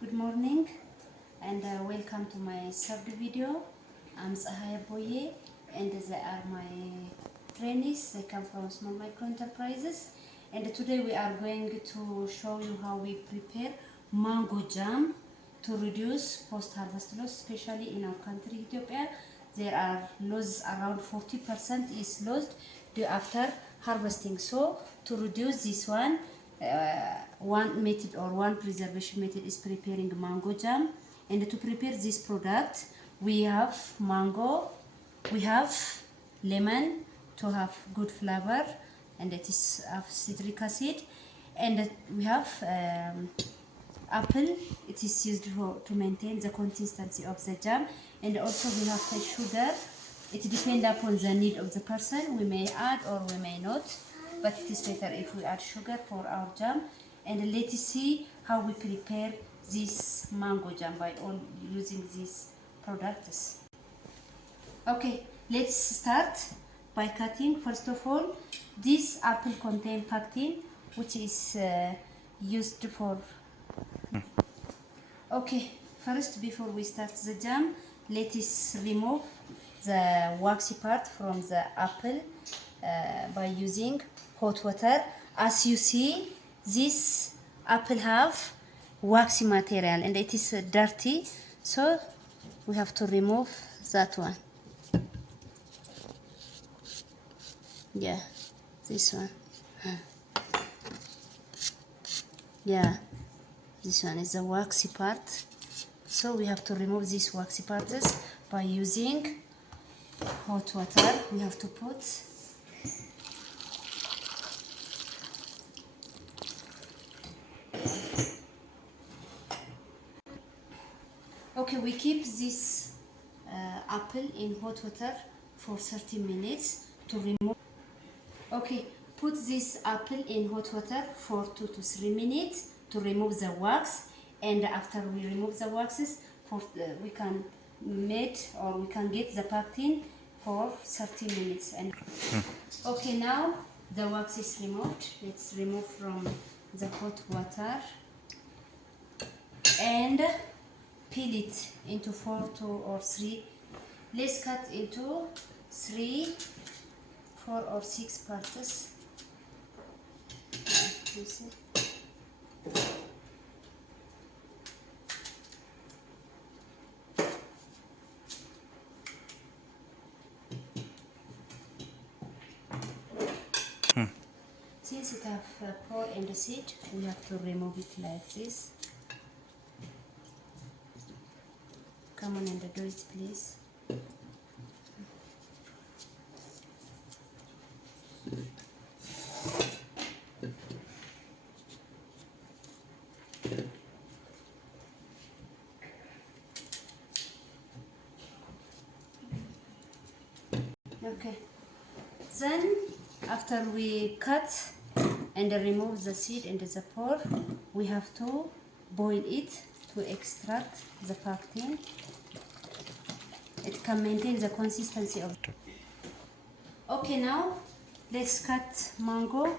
Good morning and welcome to my third video. I'm Sahaya Boye and they are my trainees. They come from small micro enterprises, and today we are going to show you how we prepare mango jam to reduce post-harvest loss, especially in our country Ethiopia. There are loss around 40% is lost due after harvesting. So to reduce this one method or one preservation method is preparing mango jam. And to prepare this product, we have mango, we have lemon to have good flavor, and it is of citric acid, and we have apple. It is used to maintain the consistency of the jam, and also we have sugar. It depends upon the need of the person. We may add or we may not, but it is better if we add sugar for our jam. And let's see how we prepare this mango jam by all using these products. Okay, let's start by cutting. First of all, this apple contains pectin, which is used for. Okay, first before we start the jam, let us remove the waxy part from the apple by using hot water. As you see, this apple have waxy material and it is dirty, so we have to remove that one. Yeah, this one. Yeah, this one is the waxy part, so we have to remove these waxy parts by using hot water. We have to put okay, we keep this apple in hot water for 30 minutes to remove. Okay, put this apple in hot water for 2 to 3 minutes to remove the wax, and after we remove the waxes, we can make or we can get the pectin for 30 minutes. And okay, now the wax is removed. Let's remove from the hot water and peel it into 4 or 3. Let's cut into 3, 4 or 6 parts. You see? Since it have pore and the seed, we have to remove it like this. Come on and do it, please. Okay. Then, after we cut and remove the seed and the pore, we have to boil it to extract the pectin. It can maintain the consistency of. Okay, now let's cut mango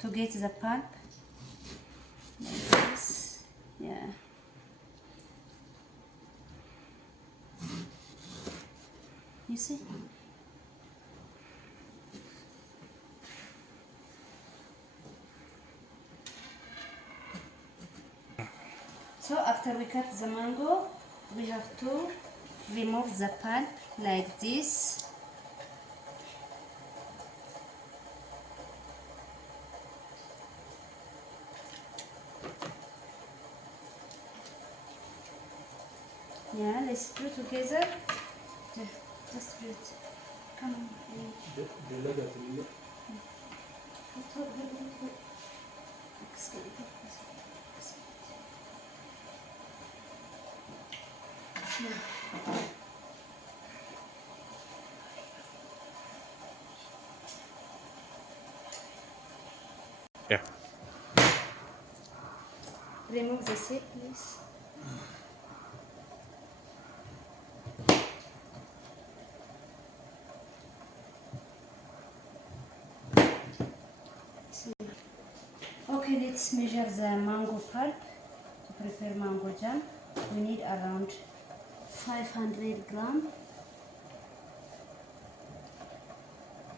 to get the pulp like this. Yeah. You see? So after we cut the mango, we have to remove the pulp like this. Yeah, let's do together. Just do it. Come on. Yeah. Remove the seed, please. Okay, Okay, let's measure the mango pulp to prepare mango jam. We need around 500 gram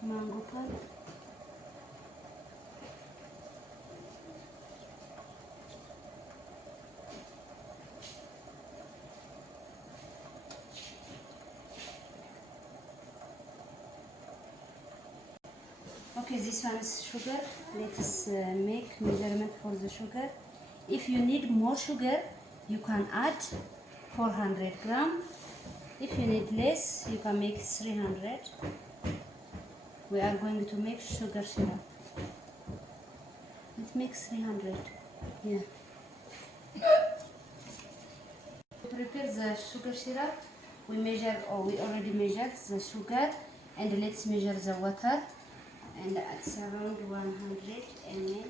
mango pulp. Okay, this one is sugar. Let's make measurement for the sugar. If you need more sugar, you can add 400 gram. If you need less, you can make 300. We are going to make sugar syrup. Let's make 300. Yeah. To prepare the sugar syrup, we already measured the sugar, and let's measure the water. And it's around 100 ml.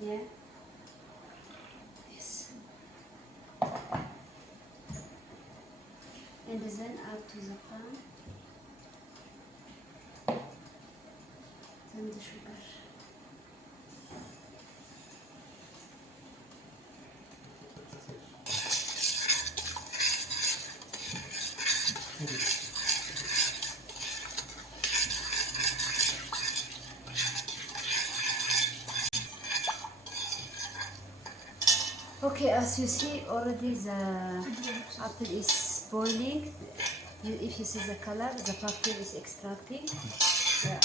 Yeah. Yes. And then add to the pan. Then the sugar. Okay, as you see, already the apple is boiling. If you see the color, the pumpkin is extracting. Yeah.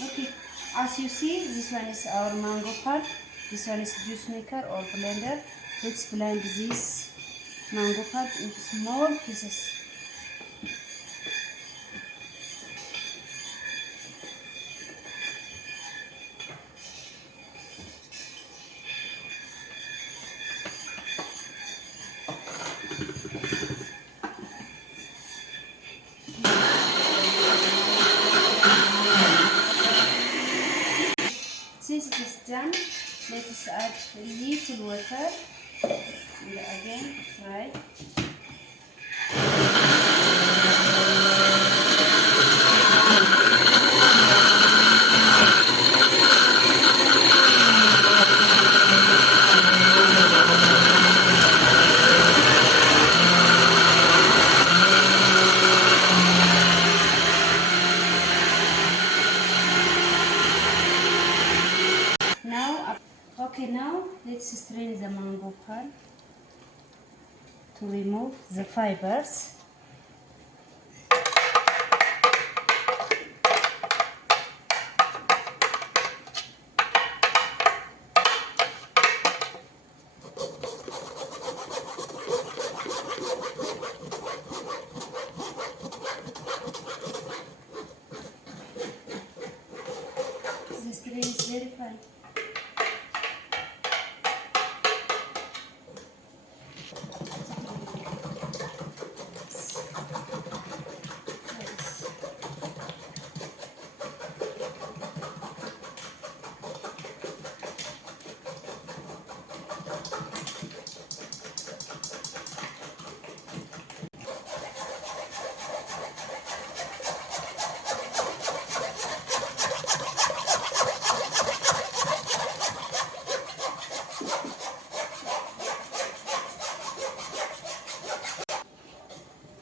Okay, as you see, this one is our mango pulp. This one is juice maker or blender. Let's blend this mango pulp into small pieces. Since it is done, let us add a little water. And again, try. Now let's strain the mango pulp to remove the fibers. The strain is very fine.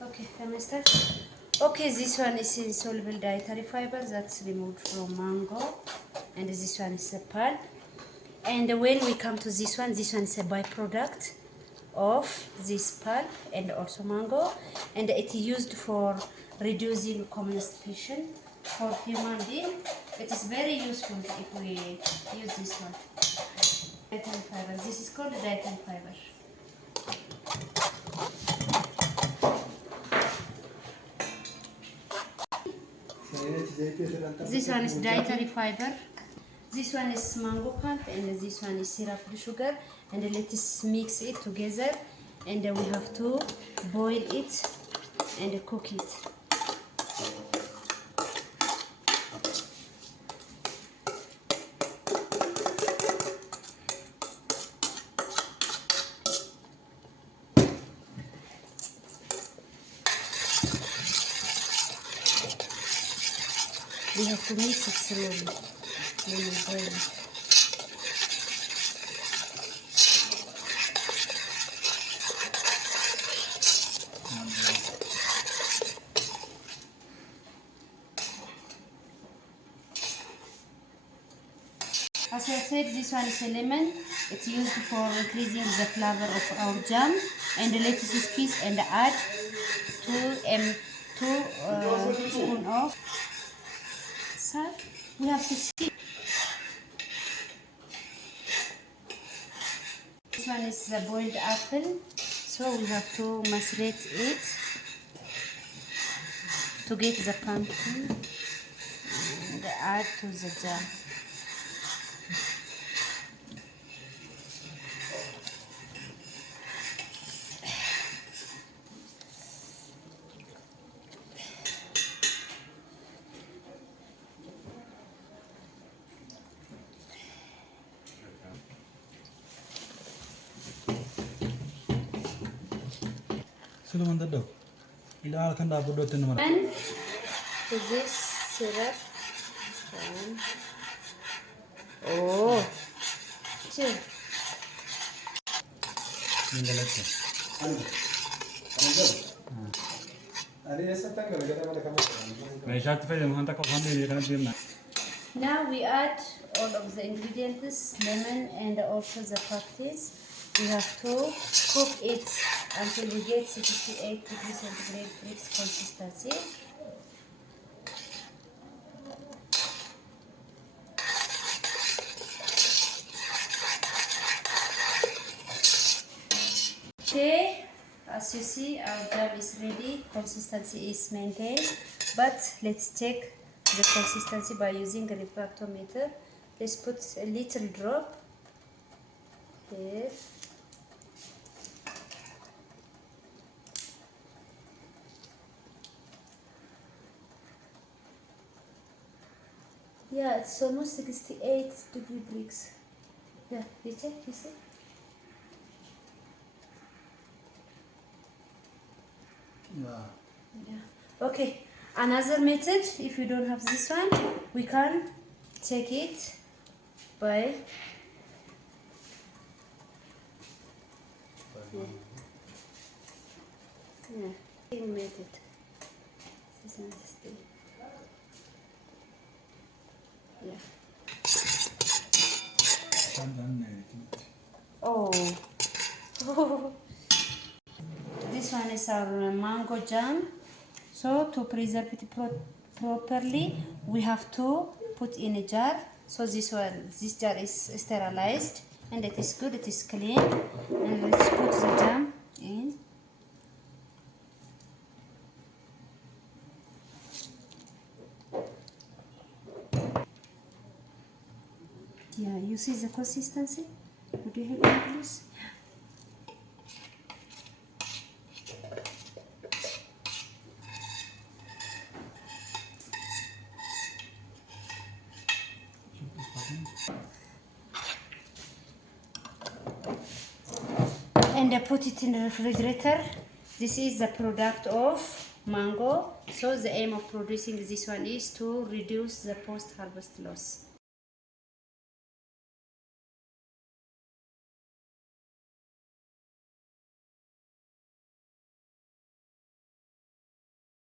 Okay, can I start? Okay, this one is insoluble dietary fiber that's removed from mango, and this one is a pulp. And when we come to this one is a byproduct of this pulp and also mango, and it is used for reducing constipation for human being. It is very useful if we use this one. Dietary fiber. This is called dietary fiber. This one is dietary fiber. This one is mango pulp, and this one is syrup sugar. And let's mix it together, and we have to boil it and cook it. We have to mix it slowly when you boil it. As I said, this one is a lemon. It's used for increasing the flavor of our jam. And lettuce squeeze and add 2 teaspoons of salt. We have to see. This one is the boiled apple, so we have to macerate it to get the pumpkin and add to the jam. Sudah mantap dok. Ila akan dapat doten mana? And to this syrup. Oh, two. Tinggal aja. Now we add all of the ingredients, lemon and also the parties. We have to cook it until we get 68 degrees centigrade bricks consistency. Okay, as you see, our jam is ready. Consistency is maintained, but let's check the consistency by using a refractometer. Let's put a little drop here. Yeah, it's almost 68 degree bricks. Yeah, you check, you see? Yeah. Okay, another method, if you don't have this one, we can check it by method. This one is still. Yeah. Oh. This one is our mango jam. So to preserve it properly, we have to put in a jar. So this jar is sterilized and it is good, it is clean. And let's put the jam in. Yeah, you see the consistency? Would you help me please? And I put it in the refrigerator. This is the product of mango. So the aim of producing this one is to reduce the post-harvest loss.